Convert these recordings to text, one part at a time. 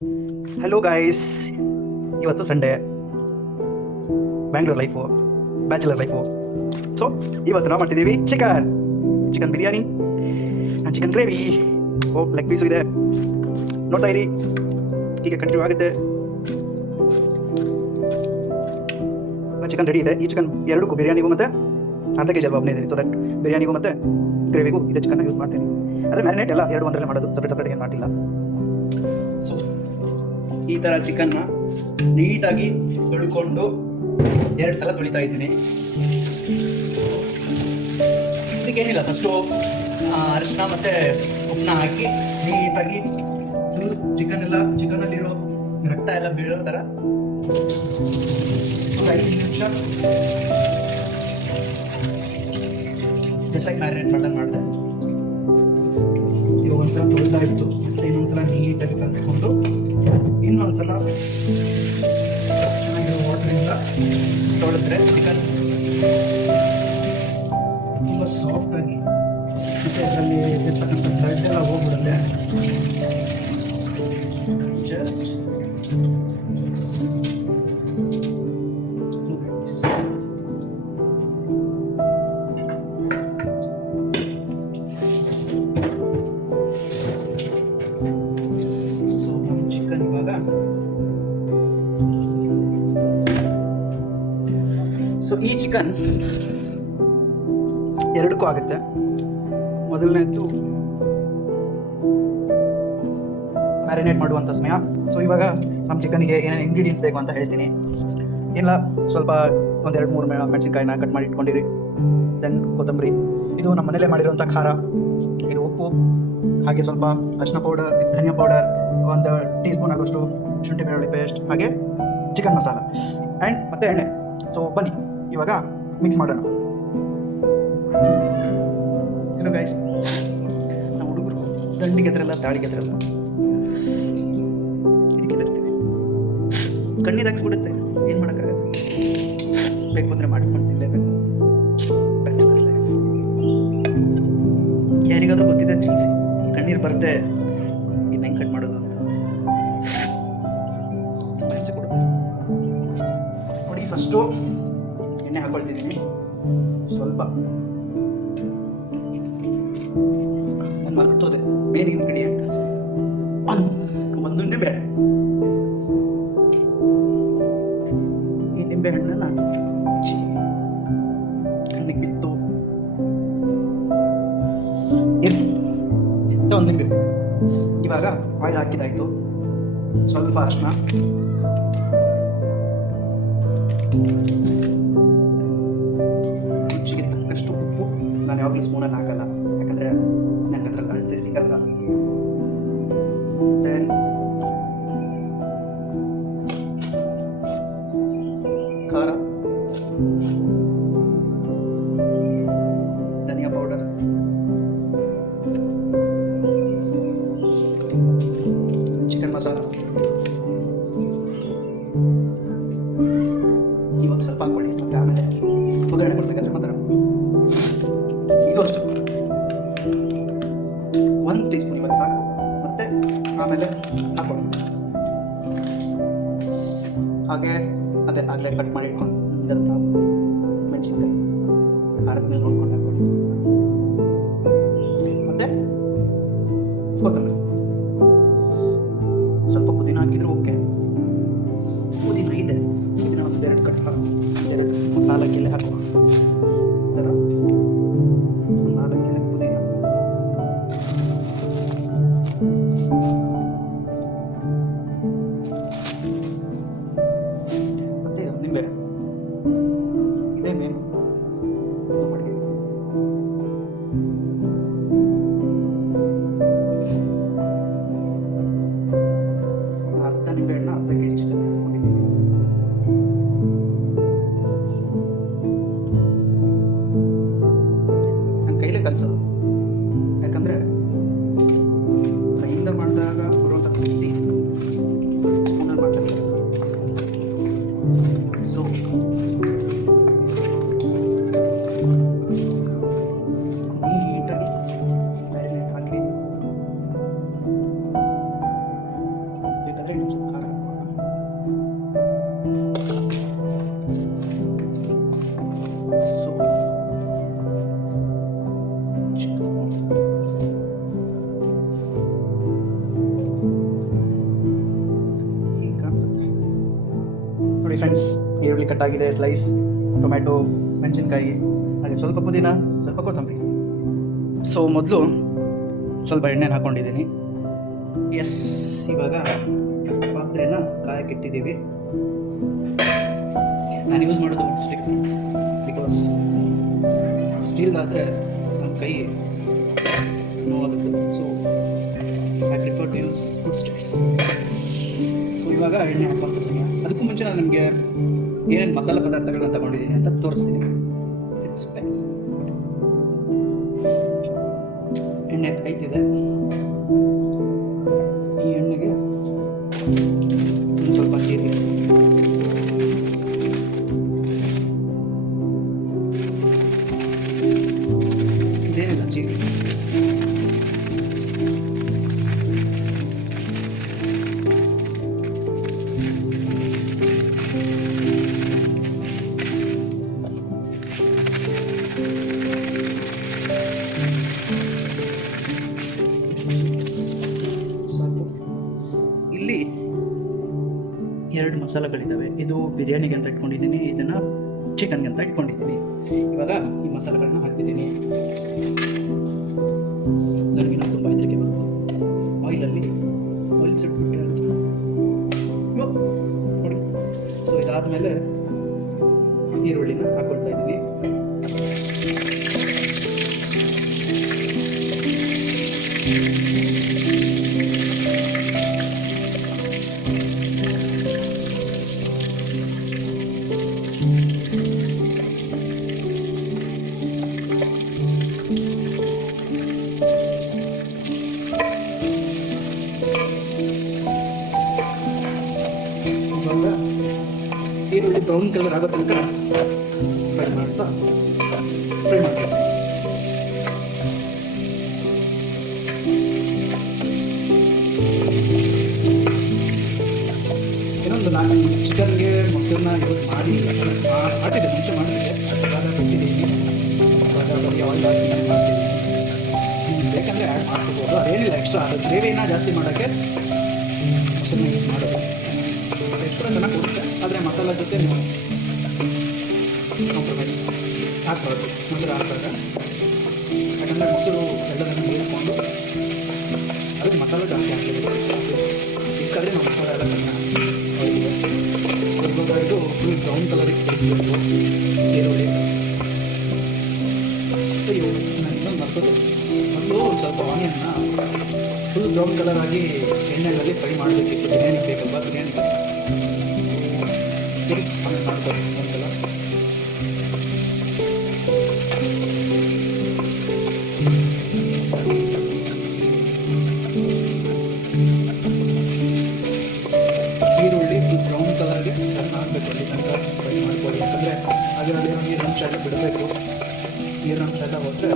Hello guys, ಇವತ್ತು Sunday, Bangalore life, bachelor life. So ಇವತ್ತು ನಾವು ಮಾಡ್ತಿದ್ದೀವಿ chicken biryani and chicken gravy. Leg piece ಇದೆ, ನೋಡ್ತಾ ಇರಿ, ಈಗ ಕಂಟಿನ್ಯೂ ಆಗುತ್ತೆ. ಚಿಕನ್ ರೆಡಿ ಇದೆ. ಈ ಚಿಕನ್ ಎರಡಕ್ಕೂ, ಬಿರಿಯಾನಿಗೂ ಮತ್ತು ಅರ್ಧ ಕೆ ಜಿ ಅಲ್ವಾ ಒಬ್ಬನೇ ಇದ್ದೀನಿ. ಸೊ ದಟ್ ಬಿರಿಯಾನಿಗೂ ಮತ್ತು ಗ್ರೇವಿಗೂ ಇದೇ ಚಿಕನ್ನ ಯೂಸ್ ಮಾಡ್ತೀನಿ. ಆದರೆ ಮ್ಯಾರಿನೇಟ್ ಎಲ್ಲ ಎರಡು ಒಂದರಲ್ಲೇ ಮಾಡೋದು, ಸಪ್ರೇಟ್ ಏನು ಮಾಡ್ತಿಲ್ಲ. ಸೊ ಈ ಥರ ಚಿಕನ್ನ ನೀಟಾಗಿ ತೊಳ್ಕೊಂಡು 2 ಸಲ ತೊಳಿತಾ ಇದ್ದೀನಿ. ಇದಕ್ಕೇನಿಲ್ಲ, ಫಸ್ಟು ಅರಿಶಿನ ಮತ್ತು ಉಪ್ಪನ್ನ ಹಾಕಿ ನೀಟಾಗಿ ಚಿಕನಲ್ಲಿರೋ ರಕ್ತ ಎಲ್ಲ ಬೀಳೋ ಥರ 5 ನಿಮಿಷ ಜಸ್ಟಾಗಿ ಮ್ಯಾರಿನೇಟ್ ಮಾಡಿದೆ. ಇವಾಗ ಒಂದ್ಸಲ ತೊಳೆದಾಯಿತು, ಮತ್ತು ಇನ್ನೊಂದ್ಸಲ ನೀಟಾಗಿ ಕಲಿಸ್ಕೊಂಡು ಇನ್ನೊಂದ್ಸಲ ಚೆನ್ನಾಗಿರೋ ವಾಟ್ರಿಂದ ತೊಳೆದ್ರೆ ಚಿಕನ್ ತುಂಬ ಸಾಫ್ಟಾಗಿ, ಮತ್ತು ಅದರಲ್ಲಿ ಇರ್ತಕ್ಕಂಥ ಬ್ಲಡ್ ಎಲ್ಲ ಹೋಗ್ಬಿಡುತ್ತೆ. ಜಸ್ಟ್ ಸೊ ಈ ಚಿಕನ್ ಎರಡಕ್ಕೂ ಆಗುತ್ತೆ. ಮೊದಲನೇದು ಮ್ಯಾರಿನೇಟ್ ಮಾಡುವಂಥ ಸಮಯ. ಸೊ ಇವಾಗ ನಮ್ಮ ಚಿಕನ್ಗೆ ಏನೇನು ಇಂಗ್ರೀಡಿಯೆಂಟ್ಸ್ ಬೇಕು ಅಂತ ಹೇಳ್ತೀನಿ. ಇಲ್ಲ, ಸ್ವಲ್ಪ 1-2-3 ಮೆಣಸಿನ್ಕಾಯಿನ ಕಟ್ ಮಾಡಿ ಇಟ್ಕೊಂಡಿರಿ. ದೆನ್ ಕೊತ್ತಂಬರಿ, ಇದು ನಮ್ಮ ಮನೇಲೇ ಮಾಡಿರುವಂಥ ಖಾರ, ಇದು ಉಪ್ಪು, ಹಾಗೆ ಸ್ವಲ್ಪ ಅರಿಶಿನ ಪೌಡರ್, ಧನಿಯಾ ಪೌಡರ್, 1 ಟೀ ಸ್ಪೂನ್ ಆಗೋಷ್ಟು ಶುಂಠಿ ಬೆಳ್ಳುಳ್ಳಿ ಪೇಸ್ಟ್, ಹಾಗೆ ಚಿಕನ್ ಮಸಾಲ ಆ್ಯಂಡ್ ಮತ್ತು ಎಣ್ಣೆ. ಸೊ ಬನ್ನಿ ಇವಾಗ ಮಿಕ್ಸ್ ಮಾಡೋಣ. ಏನು ಗೈಸ್, ನಾವು ಹುಡುಗರು ದಂಡಿಗೆ ಎದ್ರಲ್ಲ, ತಾಳಿಗೆ ಎದ್ರಲ್ಲ, ಇದಕ್ಕೆ ಎದುರ್ತೀವಿ. ಕಣ್ಣೀರು ಹಾಕ್ಸ್ಬಿಡುತ್ತೆ, ಏನು ಮಾಡೋಕ್ಕಾಗಲ್ಲ. ಬೇಕು ಅಂದರೆ ಮಾಡ್ಕೊಂಡು ತಿನ್ನಲೇಬೇಕು. Bachelors life. ಯಾರಿಗಾದ್ರೂ ಗೊತ್ತಿದೆ ತಿಳಿಸಿ, ಕಣ್ಣೀರು ಬರುತ್ತೆ, ಇದನ್ನ ಹೆಂಗೆ ಕಟ್ ಮಾಡೋದು ಅಂತ. ತುಂಬ ಹಿಂಸೆ ಕೊಡುತ್ತೆ ನೋಡಿ. ಫಸ್ಟು ಎಣ್ಣೆ ಹಾಕೊಳ್ತಿದ್ದೀನಿ ಸ್ವಲ್ಪ. ನಾನು ಮರ್ತೋದೆ, ಮೇನ್ ಇಂಗ್ರೀಡಿಯೆಂಟ್ ಒಂದು ನಿಂಬೆ. ಈ ನಿಂಬೆ ಹಣ್ಣನ್ನು ಕಣ್ಣಿಗೆ ಬಿತ್ತು ಇರಲಿ, ಒಂದು ನಿಂಬೆ. ಇವಾಗ ಆಯಿಲ್ ಹಾಕಿದಾಯಿತು. ಸ್ವಲ್ಪ ಅರಿಶಿನ, ರುಚಿಗೆ ತಕ್ಕಷ್ಟು ಉಪ್ಪು. ನಾನು ಯಾವಾಗಲೂ ಸ್ಪೂನಲ್ಲಿ ಹಾಕಲ್ಲ, ಯಾಕಂದರೆ ನನಗೆ ಅದರಲ್ಲಿ ಅಳತೆ ಸಿಗಲ್ಲ. ದೆನ್ ಖಾರ, ಧನಿಯಾ ಪೌಡರ್, ಚಿಕನ್ ಮಸಾಲ. ಇವಾಗ ಸ್ವಲ್ಪ ಹಾಕ್ಕೊಳ್ಳಿ, ಮತ್ತು ಆಮೇಲೆ ಒಗ್ಗರಣೆ ಕೊಡ್ಬೇಕಾದ್ರೆ ಮಾತ್ರ. ಇದು ಅಷ್ಟು 1 ಟೀ ಸ್ಪೂನ್ ಇವಾಗ ಸಾಕು, ಮತ್ತು ಆಮೇಲೆ ಹಾಕೊಳ್ಳಿ. ಹಾಗೆ ಅದೇ ಆಗಲೇ ಕಟ್ ಮಾಡಿ ಇಟ್ಕೊಂಡಂಥ ಮೆಣಸಿನ್ಕಾಯಿ, ಖಾರದ ಮೇಲೆ ನೋಡ್ಕೊಂಡು ಹಾಕೊಳ್ಳಿ, ಮತ್ತು ಕೊತ್ತಂಬರಿ. ಸ್ವಲ್ಪ ಪುದೀನ ಹಾಕಿದ್ರೆ ಓಕೆ. ಪುದೀನ ಇದೆ, ಪುದೀನ 1-2 ಕಟ್ 2-4 ಎಲೆ ಹಾಕುವ. ಈ ಥರ 4 ಎಲೆ ಪುದೀನ, ಮತ್ತು ಇದು ನಿಂಬೆ. ಇದೇ ಮೇನು ಅಡುಗೆ. ಅರ್ಧ ನಿಂಬೆಹಣ್ಣು, ಅರ್ಧ ಕೆ ಜಿ ಚಿಕನ್ ಎತ್ಕೊಂಡಿದ್ದೀನಿ. ನನ್ನ ಕೈಲೇ ಕಲಿಸೋದು, ಯಾಕಂದರೆ ಕೈಯಿಂದ ಮಾಡಿದಾಗ ಬರುವಂಥ ತೃಪ್ತಿ ಸ್ಪೂನಲ್ಲಿ ಮಾಡ್ತಾರೆ. ಸೊ ನೀಟಾಗಿ ಮ್ಯಾರಿನೇಟ್ ಹಾಕಿ, ಬೇಕಾದರೆ ಇನ್ನೊಂದು ಸ್ವಲ್ಪ ಖಾರ ಹಾಕೋಣ. ಸೊ ಹೀಗೆ ಕಾಣಿಸುತ್ತೆ ನೋಡಿ ಫ್ರೆಂಡ್ಸ್. ಈರುಳ್ಳಿ ಕಟ್ಟಾಗಿದೆ, ಸ್ಲೈಸ್, ಟೊಮ್ಯಾಟೊ, ಮೆಣಸಿನ್ಕಾಯಿ, ಹಾಗೆ ಸ್ವಲ್ಪ ಪುದೀನ, ಸ್ವಲ್ಪ ಕೊತ್ತಂಬರಿ. ಸೊ ಮೊದಲು ಸ್ವಲ್ಪ ಎಣ್ಣೆನ ಹಾಕ್ಕೊಂಡಿದ್ದೀನಿ. ಎಸ್, ಇವಾಗ ಪಾತ್ರೆನ ಕಾಯಕ್ಕೆ ಇಟ್ಟಿದ್ದೀವಿ. ನಾನು ಯೂಸ್ ಮಾಡೋದು ವುಡ್ ಸ್ಟಿಕ್, ಬಿಕಾಸ್ ಸ್ಟೀಲ್ದಾದರೆ ನನ್ನ ಕೈ ನೋವಾಗುತ್ತೆ. So I prefer to use wood sticks. So ಇವಾಗ ಎಣ್ಣೆ ಹಾಕುವಂಥ ಸಮಯ. ಅದಕ್ಕೂ ಮುಂಚೆ ನಾನು ನಿಮಗೆ ಏನೇನು ಮಸಾಲೆ ಪದಾರ್ಥಗಳನ್ನ ತಗೊಂಡಿದ್ದೀನಿ ಅಂತ ತೋರಿಸ್ತೀನಿ. ಎಣ್ಣೆ ಕಾಯ್ತಿದೆ. ಈ ಎಣ್ಣೆಗೆ ಸ್ವಲ್ಪ ಜೀರಿಗೆ, ಇದೇನಿಲ್ಲ ಜೀರಿಗೆ, ಇಲ್ಲಿ 2 ಮಸಾಲೆಗಳಿದ್ದಾವೆ. ಇದು ಬಿರಿಯಾನಿಗೆ ಅಂತ ಇಟ್ಕೊಂಡಿದ್ದೀನಿ, ಇದನ್ನು ಚಿಕನ್ಗೆ ಅಂತ ಇಟ್ಕೊಂಡಿದ್ದೀನಿ. ಇವಾಗ ಈ ಮಸಾಲೆಗಳನ್ನ ಹಾಕ್ತಿದ್ದೀನಿ. ನನಗಿನ್ನ ತುಂಬ ಹೆದರಿಕೆ ಬರುತ್ತೆ ಆಯಿಲ್ ಸುಟ್ಬಿಟ್ಟೆ ನೋಡಿ. ಸೊ ಇದಾದಮೇಲೆ ಈರುಳ್ಳಿನ ಹಾಕ್ಕೊಳ್ತಾ ಇದ್ದೀನಿ. ಈರುಳ್ಳಿ ಬ್ರೌನ್ ಕಲರ್ ಆಗೋ ತನಕ ಫ್ರೈ ಮಾಡ್ತೀನಿ. ಇನ್ನೊಂದು, ನಾನು ಚಿಕನ್ಗೆ ಮೊಸರನ್ನ ಯೂಸ್ ಮಾಡಿಲ್ಲ, ಮಾಡಿದ್ದೆ ಮುಂಚೆ ಮಾಡಿದ್ದೆ, ಇವಾಗ ಬಿಟ್ಟಿದ್ದೀನಿ. ಇವಾಗ ಬಗ್ಗೆ ಆಯಿಲ್ ಹಾಕಿ ಮಾಡ್ತಿದ್ದೀನಿ. ಬೇಕಂದರೆ ಆ್ಯಡ್ ಮಾಡ್ಕೋಬೋದು, ಅದೇನಿಲ್ಲ ಎಕ್ಸ್ಟ್ರಾ. ಅದು ಗ್ರೇವಿನ ಜಾಸ್ತಿ ಮಾಡೋಕ್ಕೆ ಮೊಸರನ್ನ ಯೂಸ್ ಮಾಡೋದು ಎಕ್ಸ್ಟ್ರಾ ಚೆನ್ನಾಗಿ ಕೊಡುತ್ತೆ. ಆದರೆ ಮಸಾಲೆ ಜೊತೆ ನೀವು ಕಾಂಪ್ರಮೈಸ್ ಹಾಕ್ಬಾರ್ದು ಮೊಸರು ಹಾಕಿದಾಗ. ಯಾಕಂದರೆ ಮೊಸರು ಎಲ್ಲದನ್ನು ಬೇಯಿಸ್ಕೊಂಡು ಅದಕ್ಕೆ ಮಸಾಲೆ ಜಾಸ್ತಿ ಹಾಕ್ತಿದ್ದೀವಿ. ಸಿಕ್ಕಾದರೆ ನಾವು ಮಸಾಲೆ ಎಲ್ಲ ಇವಾಗ ಇದು ಫುಲ್ ಬ್ರೌನ್ ಕಲರಿಗೆ ತಿರುಗಬೇಕು ಈರುಳ್ಳಿ. ಅಯ್ಯೋ, ನಾನು ಇನ್ನೊಂದು ಮರ್ತದ್ದು, ಮೊದಲು ಒಂದು ಸ್ವಲ್ಪ ಆನಿಯನ್ನ ಫುಲ್ ಬ್ರೌನ್ ಕಲರ್ ಆಗಿ ಎಣ್ಣೆಯಲ್ಲಿ ಫ್ರೈ ಮಾಡಬೇಕಿತ್ತು. ಬಿರಿಯಾನಿಗೆ ಬೇಕಲ್ವಾ, ಬಿರಿಯಾನಿಗೆ ಆಮೇಲೆ ಮಾಡ್ಬೋದು ಒಂದ್ಸಲ. ಈರುಳ್ಳಿ ಬ್ರೌನ್ ಕಲರ್ಗೆ ಆಗಬೇಕು, ಅಲ್ಲಿ ತನಕ ಫ್ರೈ ಮಾಡ್ಕೊಳ್ಳಿ. ಯಾಕಂದರೆ ಅದರಲ್ಲಿ ನೀರಿನಂಶ ಎಲ್ಲ ಬಿಡಬೇಕು. ನೀರಿನಂಶ ಎಲ್ಲ ಹೋದರೆ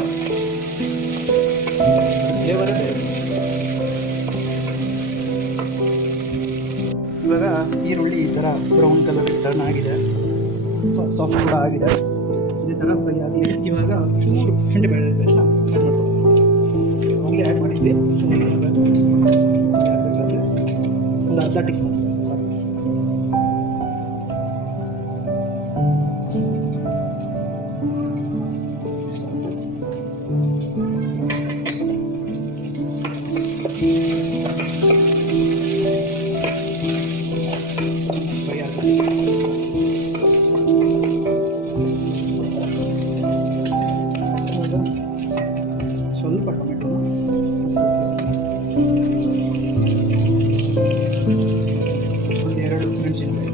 ಫ್ಲೇವರೇ ಬೇರೆ. ಇವಾಗ ಈರುಳ್ಳಿ ಈ ಥರ ಬ್ರೌನ್ ಕಲರ್ ಟರ್ನ್ ಆಗಿದೆ, ಸಾಫ್ಟ್ ಕೂಡ ಆಗಿದೆ. ಇದೇ ಥರ ಫ್ರೈ ಆಗಿ ಇವಾಗ ಚೂರು ಶುಂಠಿ ಬೆಳ್ಳುಳ್ಳಿ ಪೇಸ್ಟ್ನ ಆ್ಯಡ್ ಮಾಡ್ಕೊಂಡು ಅವಾಗಲೇ ಆ್ಯಡ್ ಮಾಡಿದ್ವಿ. ಒಂದು ಅರ್ಧ ಟೀ ಸ್ಪೂನ್ ಸ್ವಲ್ಪ ಟೊಮೆಟೊ, ಒಂದೆರಡು ಮೆಣಸಿನಕಾಯಿ,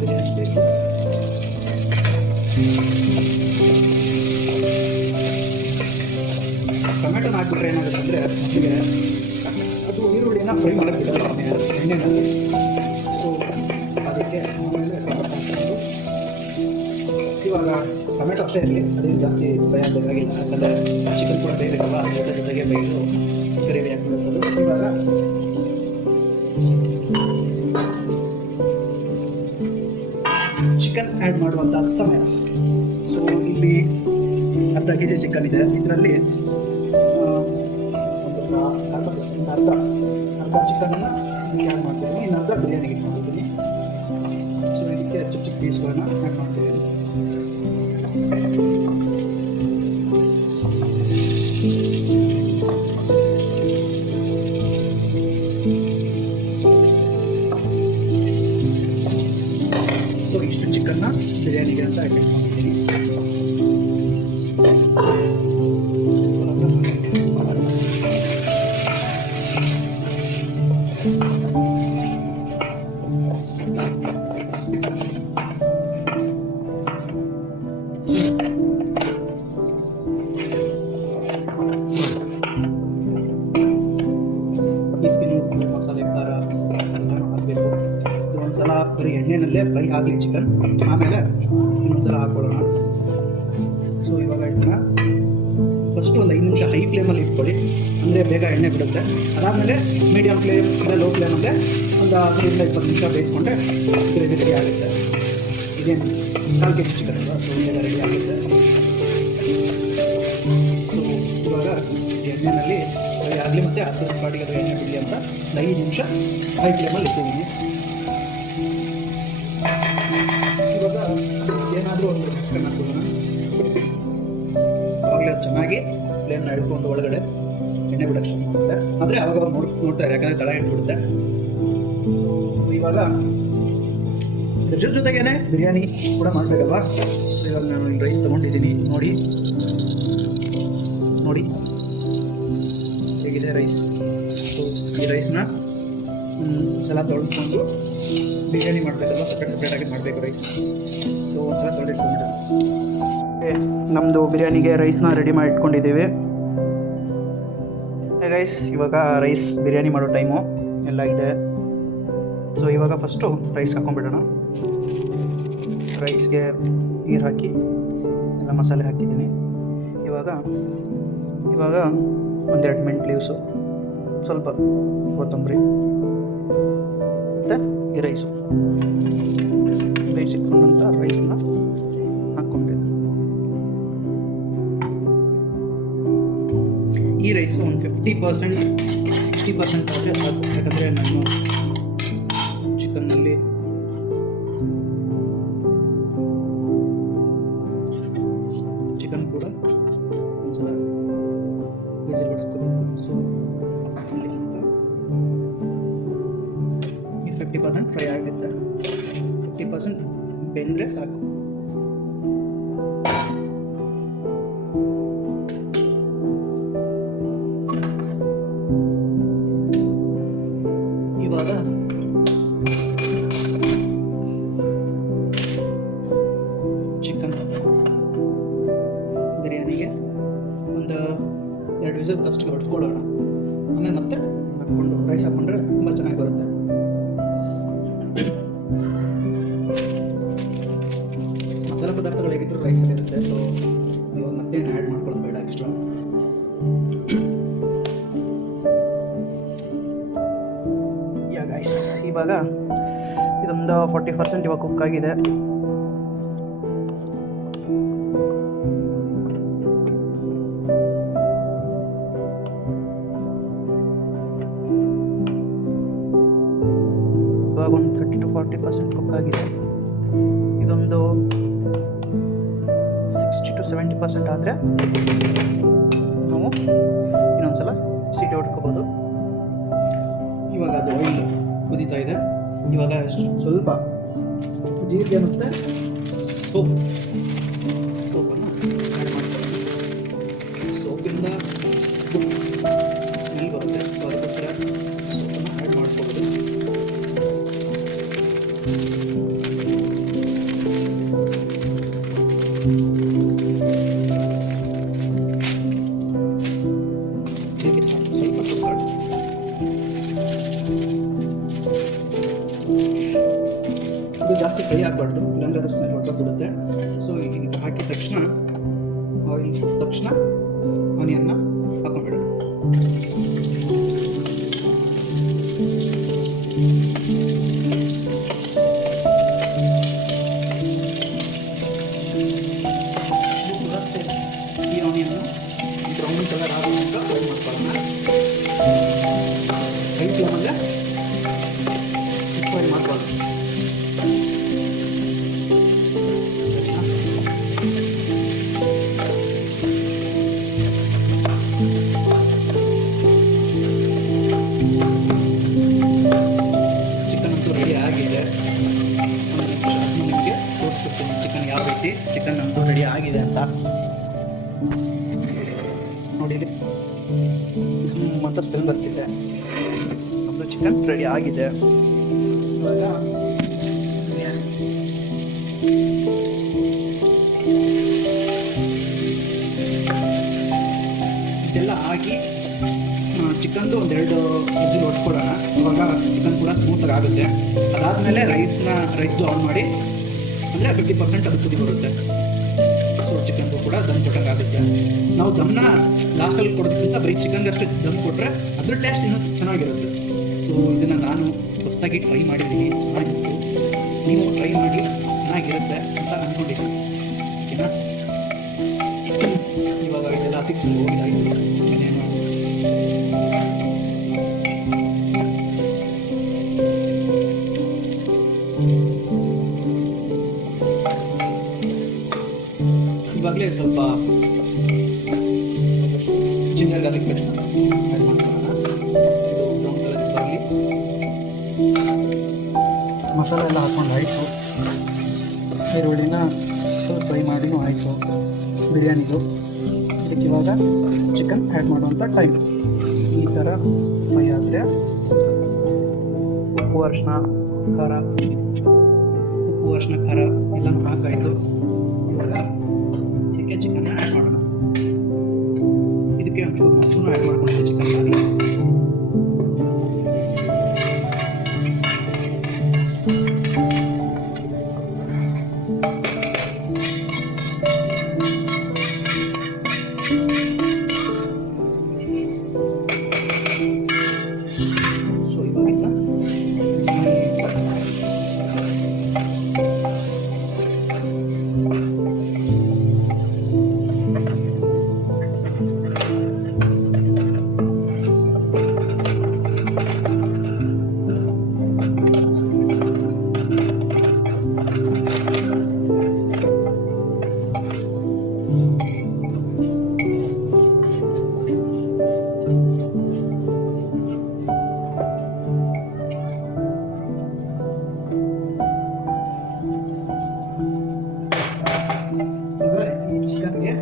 ಬಿರಿಯಾನಿ ಬೇಕು. ಟೊಮೆಟೊನ ಹಾಕ್ಬಿಟ್ರೆ ಏನಾಗುತ್ತೆ ಅಂದರೆ ನಮಗೆ ಅದು ಈರುಳ್ಳಿನ ಫ್ರೈ ಮಾಡೋಕ್ಕೆ ಬಿಡಲ್ಲ ಎಣ್ಣೆನಲ್ಲಿ. ಸೊ ಅದಕ್ಕೆ ಆಮೇಲೆ ಇವಾಗ ಟೊಮೆಟೊ ಅಷ್ಟೇ ಇರಲಿ, ಅದೇನು ಜಾಸ್ತಿ ಭಯ ಬೇಕಾಗಿಲ್ಲ. ಯಾಕಂದರೆ ಚಿಕನ್ ಕೂಡ ಬೇಯಬೇಕಲ್ಲ, ಜೊತೆಗೆ ಬೇಯಿಸು ಗ್ರೇವಿ ಹಾಕ್ಬಿಡುತ್ತದೆ. ಇವಾಗ ಚಿಕನ್ ಆ್ಯಡ್ ಮಾಡುವಂಥ ಸಮಯ. ಸೊ ಇಲ್ಲಿ ಅರ್ಧ ಕೆ ಜಿ ಚಿಕನ್ ಇದೆ. ಇದರಲ್ಲಿ ಅರ್ಧ ಚಿಕನ್ನ ಆ್ಯಡ್ ಮಾಡ್ತಿದ್ದೀನಿ, ಇನ್ನು ಅರ್ಧ ಬಿರಿಯಾನಿಗೆ ಇಟ್ಕೊಂಡಿದ್ದೀನಿ. ಸೊ ಇದಕ್ಕೆ ಚಿಕ್ಕ ಚಿಕ್ಕ ಪೀಸ್ಗಳನ್ನ ಆ್ಯಡ್ ಮಾಡ್ತಿದ್ದೀನಿ. ಸೊ ಇಷ್ಟು ಚಿಕನ್ನ ಬಿರಿಯಾನಿಗೆ ಅಂತ ಇಟ್ಕೊಂಡಿದ್ದೀನಿ. ಮಸಾಲೆ ಖಾರ ಹಾಕಬೇಕು. ಇದು ಒಂದ್ಸಲ ಬರೀ ಎಣ್ಣೆನಲ್ಲೇ ಫ್ರೈ ಆಗಲಿ ಚಿಕನ್, ಆಮೇಲೆ ಇನ್ನೊಂದ್ಸಲ ಹಾಕ್ಕೊಳ್ಳೋಣ. ಸೊ ಇವಾಗ ಇದನ್ನ ಫಸ್ಟು ಒಂದು 5 ನಿಮಿಷ ಹೈ ಫ್ಲೇಮಲ್ಲಿ ಇಟ್ಕೊಳ್ಳಿ, ಅಂದರೆ ಬೇಗ ಎಣ್ಣೆ ಬಿಡುತ್ತೆ. ಅದಾದಮೇಲೆ ಮೀಡಿಯಮ್ ಫ್ಲೇಮ್ ಇಲ್ಲ ಲೋ ಫ್ಲೇಮಲ್ಲೇ ಒಂದು 15-20 ನಿಮಿಷ ಬೇಯಿಸ್ಕೊಂಡ್ರೆ ಗ್ರೇವಿ ರೆಡಿ ಆಗುತ್ತೆ. ಇದೇನು 4 ಕೆ ಜಿ ಚಿಕನ್ ಅಲ್ವಾ, ಸೊ ಇದೆಲ್ಲ ರೆಡಿ ಆಗುತ್ತೆ. ಸೊ ಇವಾಗ ಎಣ್ಣೆಯಲ್ಲಿ ಫ್ರೈ ಆಗಲಿ ಮತ್ತು ಅದ್ರ ಪಾಟಿಗೆ ಅದು ಎಣ್ಣೆ ಬಿಡಲಿ ಅಂತ 5 ನಿಮಿಷ ಹೈ ಫ್ಲೇಮಲ್ಲಿ ಇಟ್ಟಿದ್ದೀನಿ. ಇವಾಗ ಏನಾದರೂ ಒಂದು ಚಿಕನ್ ಹಾಕೋಣ. ಆವಾಗಲೇ ಚೆನ್ನಾಗಿ ಫ್ಲೇಮ್ನ ಹಿಡ್ಕೊಂಡು ಒಳಗಡೆ ಎಣ್ಣೆ ಬಿಡೋಕ್ಕೆ ಶುರು ಮಾಡುತ್ತೆ. ಆದರೆ ಅವಾಗ ನೋಡ್ತಾರೆ, ಯಾಕಂದರೆ ತಳ ಇಟ್ಬಿಡುತ್ತೆ. ಇವಾಗ ಇದ್ರ ಜೊತೆಗೇನೆ ಬಿರಿಯಾನಿ ಕೂಡ ಮಾಡಬೇಕಲ್ವಾ. ಇವಾಗ ನಾನು ಇಲ್ಲಿ ರೈಸ್ ತೊಗೊಂಡಿದ್ದೀನಿ, ನೋಡಿ ಹೇಗಿದೆ ರೈಸ್. ಸೊ ಈ ರೈಸ್ನ ಒಂದ್ಸಲ ತೊಳೆದುಕೊಂಡು ಬಿರಿಯಾನಿ ಮಾಡಬೇಕಲ್ವ, ಸಪ್ರೇಟಾಗಿ ಮಾಡಬೇಕು ರೈಸ್. ಸೊ ಒಂದ್ಸಲ ತೊಳೆದಿಟ್ಕೊಂಡ್ಬಿಟ್ಟು ನಮ್ಮದು ಬಿರಿಯಾನಿಗೆ ರೈಸ್ನ ರೆಡಿ ಮಾಡಿ ಇಟ್ಕೊಂಡಿದ್ದೀವಿ. ಗೈಸ್, ಇವಾಗ ರೈಸ್ ಬಿರಿಯಾನಿ ಮಾಡೋ ಟೈಮು ಎಲ್ಲ ಇದೆ. ಸೊ ಇವಾಗ ಫಸ್ಟು ರೈಸ್ ಹಾಕ್ಕೊಂಡ್ಬಿಡೋಣ. ರೈಸ್ಗೆ ನೀರು ಹಾಕಿ ಎಲ್ಲ ಮಸಾಲೆ ಹಾಕಿದ್ದೀನಿ. ಇವಾಗ 1-2 ಮಿಂಟ್ ಲೀವ್ಸು, ಸ್ವಲ್ಪ ಕೊತ್ತಂಬರಿ ಮತ್ತು ಈ ರೈಸು ಬೇಯಿಸಿಟ್ಕೊಂಡಂಥ ರೈಸ್ನ ಹಾಕ್ಕೊಂಡಿದ್ದೆ. ಈ ರೈಸು ಒಂದು 50% 60% ಆದರೆ ಸಾಕು. ಯಾಕಂದರೆ ನಾನು ಚಿಕನ್ನಲ್ಲಿ ಚಿಕನ್ ಕೂಡ ಒಂದ್ಸಲ ವಿಸಿಲ್ ಹೊಡಿಸ್ಕೋಬೇಕು. ಸೊ ಅಲ್ಲಿ ಈ 50% ಫ್ರೈ ಆಗುತ್ತೆ, 50% ಬೆಂದರೆ ಸಾಕು. ಇವಾಗ ಚಿಕನ್ ಬಿರಿಯಾನಿಗೆ ಒಂದು 2 ವಿಸಿಲ್ ಫಸ್ಟ್ಗೆ ಹೊಡ್ಸ್ಕೊಳ್ಳೋಣ, ಆಮೇಲೆ ಮತ್ತೆ ಹಾಕ್ಕೊಂಡು ರೈಸ್ ಹಾಕ್ಕೊಂಡ್ರೆ ತುಂಬ ಚೆನ್ನಾಗಿ ಬರುತ್ತೆ. ಮಸಾಲೆ ಪದಾರ್ಥಗಳು ಹೇಗಿದ್ರು ರೈಸ್ ಇರುತ್ತೆ. ಸೊ ಇವಾಗ ಮತ್ತೆ ಆ್ಯಡ್ ಮಾಡ್ಕೊಳ್ಳೋದು ಬೇಡ ಇಷ್ಟು. ಗೈಸ್, ಇವಾಗ ಇದೊಂದು 40% ಇವಾಗ ಕುಕ್ ಆಗಿದೆ. ಇವಾಗ ಒಂದು 30 to 40% ಕುಕ್ ಆಗಿದೆ. ಇದೊಂದು 60 to 70% ಆದರೆ ನಾವು ಇನ್ನೊಂದ್ಸಲ ಸೀಟಿ ಹೊಡ್ಕೋಬೋದು. ಇವಾಗ ಅದು ಆಯಿಲ್ ಕುದೀತಾ ಇದೆ. ಇವಾಗ ಸ್ವಲ್ಪ ಜೀರಿಗೆ ಮತ್ತು ಸೋಪನ್ನು ಆ್ಯಡ್ ಮಾಡ್ತಾರೆ. ಸೋಪಿಂದ ಸ್ಮೆಲ್ ಬರುತ್ತೆ, ಸೊ ಅದಕ್ಕೋಸ್ಕರ ಸೋಪನ್ನು ಆ್ಯಡ್ ಮಾಡ್ಕೋಬೋದು. ಜೀರಿಗೆ ಸ್ವಲ್ಪ ಸೋಪ್ ಇದು ಜಾಸ್ತಿ ಫ್ರೈ ಆಗಬಾರ್ದು, ಇಲ್ಲಾಂದರೆ ಅದ್ರ ಸ್ಮೆಲ್ ಹೊರಟೋಗ್ಬಿಡುತ್ತೆ. ಸೊ ಈಗ ಹಾಕಿದ ತಕ್ಷಣ ಆಯಿಲ್ ತಕ್ಷಣ ಆನಿಯನ್ನ ಹಾಕೊಂಡ್ಬಿಡೋಣ. ಮತ್ತು ಸ್ಮೆಲ್ ಬರ್ತಿದೆ. ನಮ್ಮದು ಚಿಕನ್ ರೆಡಿ ಆಗಿದೆ. ಇವಾಗ ಇದೆಲ್ಲ ಹಾಕಿ ಚಿಕನ್ದು ಒಂದೆರಡು ವಿಸಿಲ್ ಹೊಡ್ಕೊಡೋಣ. ಇವಾಗ ಚಿಕನ್ ಕೂಡ ಸ್ಮೂತಾಗಿ ಆಗುತ್ತೆ. ಅದಾದಮೇಲೆ ರೈಸ್ದು ಆನ್ ಮಾಡಿ, ಅಂದರೆ 50% ಅದು ಕುದಿ ಬರುತ್ತೆ. ಸೊ ಚಿಕನ್ಗೂ ಕೂಡ ದಮ್ ಕೊಟ್ಟಂಗೆ ಆಗುತ್ತೆ. ನಾವು ದಮ್ನ ಲಾಸ್ಟಲ್ಲಿ ಕೊಡೋದಕ್ಕಿಂತ ಬರೀ ಚಿಕನ್ಗೆ ಅಷ್ಟು ದಮ್ ಕೊಟ್ಟರೆ ಅದ್ರ ಟೇಸ್ಟ್ ಇನ್ನೂ ಚೆನ್ನಾಗಿರುತ್ತೆ. ಸೊ ಇದನ್ನು ನಾನು ಹೊಸದಾಗಿ ಟ್ರೈ ಮಾಡಿದ್ದೀನಿ, ಚೆನ್ನಾಗಿತ್ತು. ನೀವು ಟ್ರೈ ಮಾಡಿ, ಚೆನ್ನಾಗಿರುತ್ತೆ ಅಂತ ಅಂದ್ಕೊಂಡಿದ್ದೀನಿ. ಓಕೆನಾ? ಇವಾಗ ಇದೆಲ್ಲ ಸಿಕ್ತು ಹೋಗಿದ್ದಾಯಿತು. ಇನ್ನೇನು ಇವಾಗಲೇ ಸ್ವಲ್ಪ ಜಿಂಜರ್ ಗಾರ್ಲಿಕ್ ಪೇಸ್ಟ್ ಆ್ಯಡ್ ಮಾಡ್ಕೊಳ್ಳೋಣ. ಇದು ಬ್ರೌನ್ ಕಲರ್ ಬರಲಿ. ಮಸಾಲೆ ಎಲ್ಲ ಹಾಕ್ಕೊಂಡು ಆಯಿತು. ಈರುಳ್ಳಿನ ಸ್ವಲ್ಪ ಫ್ರೈ ಮಾಡಿನೂ ಆಯಿತು ಬಿರಿಯಾನಿದು. ಇದಕ್ಕೆ ಇವಾಗ ಚಿಕನ್ ಆ್ಯಡ್ ಮಾಡುವಂಥ ಟೈಮ್. ಈ ಥರ ಫ್ರೈ ಆದರೆ ಉಪ್ಪು ಅರಿಶಿನ ಖಾರ ಎಲ್ಲ ಹಾಕಾಯಿತು. ಇವಾಗ ಇದಕ್ಕೆ ಚಿಕನ್ನ ಆ್ಯಡ್ ಮಾಡೋಣ. ಇದಕ್ಕೆ ಒಂಚೂರು ಮೊಸರು ಆ್ಯಡ್ ಮಾಡ್ಕೊಂಡಿದ್ದೆ ಚಿಕನ್ ಆಗಿ. ಸೊ ಇವಾಗಿಂದ ಚಿಕನ್ಗೆ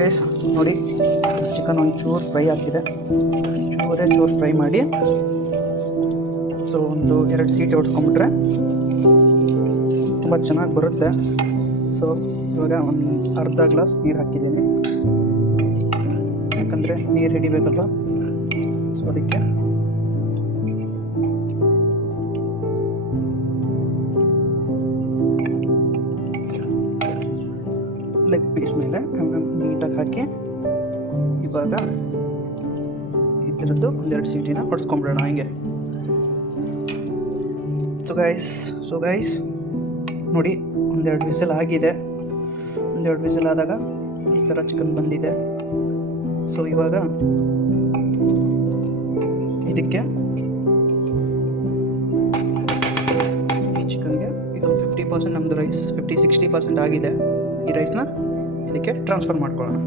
ಗೈಸ್ ನೋಡಿ, ಚಿಕನ್ ಒಂಚೂರು ಫ್ರೈ ಆಗ್ತಿದೆ. ಚೂರು ಫ್ರೈ ಮಾಡಿ, ಸೊ ಒಂದು 2 ಸೀಟಿ ಹೊಡ್ಸ್ಕೊಂಬಿಟ್ರೆ ತುಂಬ ಚೆನ್ನಾಗಿ ಬರುತ್ತೆ. ಸೊ ಇವಾಗ ಒಂದು ಅರ್ಧ ಗ್ಲಾಸ್ ನೀರು ಹಾಕಿದ್ದೀನಿ, ಯಾಕಂದರೆ ನೀರು ಹಿಡಿಬೇಕಲ್ವ. ಸೊ ಅದಕ್ಕೆ ಲೆಗ್ ಪೀಸ್ ಮೇಲೆ ನೀಟಾಗಿ ಹಾಕಿ ಇವಾಗ ಇದರದ್ದು 2 ಸೀಟಿನ ಹೊಡ್ಸ್ಕೊಂಬಿಡೋಣ ಹಿಂಗೆ. ಸೊ ಗೈಸ್ ನೋಡಿ, 1-2 ವಿಸಲ್ ಆಗಿದೆ. 1-2 ವಿಸಲ್ ಆದಾಗ ಈ ಥರ ಚಿಕನ್ ಬಂದಿದೆ. ಸೊ ಇವಾಗ ಇದಕ್ಕೆ ಈ ಚಿಕನ್ಗೆ ಇದೊಂದು 50% ನಮ್ಮದು ರೈಸ್ 50-60% ಆಗಿದೆ. ಈ ರೈಸ್ನ ಇದಕ್ಕೆ ಟ್ರಾನ್ಸ್ಫರ್ ಮಾಡ್ಕೊಳ್ಳೋಣ.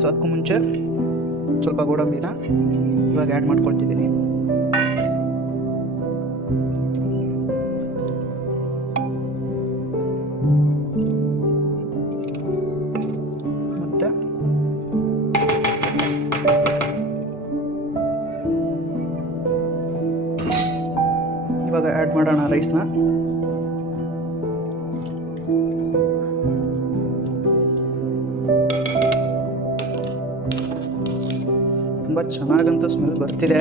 ಸೊ ಅದಕ್ಕೂ ಮುಂಚೆ ಸ್ವಲ್ಪ ಗೋಡಂಬಿನ ಇವಾಗ ಆ್ಯಡ್ ಮಾಡ್ಕೊಳ್ತಿದ್ದೀನಿ. ಮತ್ತು ಇವಾಗ ಆ್ಯಡ್ ಮಾಡೋಣ ರೈಸ್ನ. ತುಂಬ ಚೆನ್ನಾಗಂತೂ ಸ್ಮೆಲ್ ಬರ್ತಿದೆ.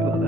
ಇವಾಗ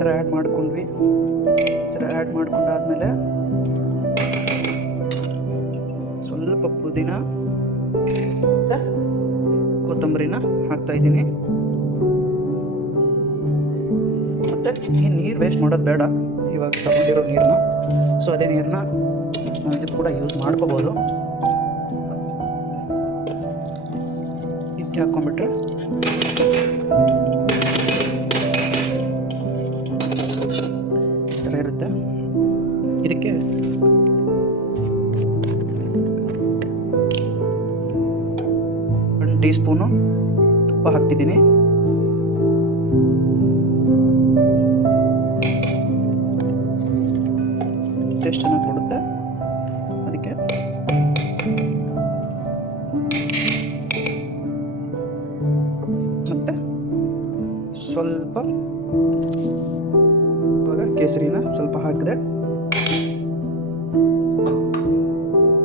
ಥರ ಆ್ಯಡ್ ಮಾಡ್ಕೊಂಡ್ವಿ. ಈ ಥರ ಆ್ಯಡ್ ಮಾಡ್ಕೊಂಡಾದ್ಮೇಲೆ ಸ್ವಲ್ಪ ಪುದೀನ ಮತ್ತು ಕೊತ್ತಂಬರಿನ ಹಾಕ್ತಾಯಿದ್ದೀನಿ. ಮತ್ತು ಈ ನೀರು ವೇಸ್ಟ್ ಮಾಡೋದು ಬೇಡ, ಇವಾಗ ತಗೊಂಡಿರೋ ನೀರನ್ನ. ಸೊ ಅದೇ ನೀರನ್ನ ನಾವು ಇದಕ್ಕೆ ಕೂಡ ಯೂಸ್ ಮಾಡ್ಕೋಬೋದು. ಇದಕ್ಕೆ ಹಾಕ್ಕೊಂಡ್ಬಿಟ್ರೆ ಈ ಥರ ಇರುತ್ತೆ. ಇದಕ್ಕೆ 1 ಟೀ ಸ್ಪೂನು ತುಪ್ಪ ಹಾಕ್ತಿದ್ದೀನಿ. ಟೇಸ್ಟ್ ಚೆನ್ನಾಗಿ ಕೊಡುತ್ತೆ. ಅದಕ್ಕೆ ಮತ್ತು ಸ್ವಲ್ಪ ಇವಾಗ ಕೇಸರಿನ ಸ್ವಲ್ಪ ಹಾಕಿದೆ.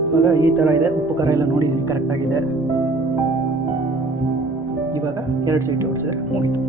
ಇವಾಗ ಈ ಥರ ಇದೆ. ಉಪ್ಪು ಖಾರ ಎಲ್ಲ ನೋಡಿದ್ದೀನಿ ಕರೆಕ್ಟಾಗಿದೆ. ಇವಾಗ 2 ಸೀಟಿ ಹೊಡ್ಸಿದ್ರೆ ಮುಗೀತು.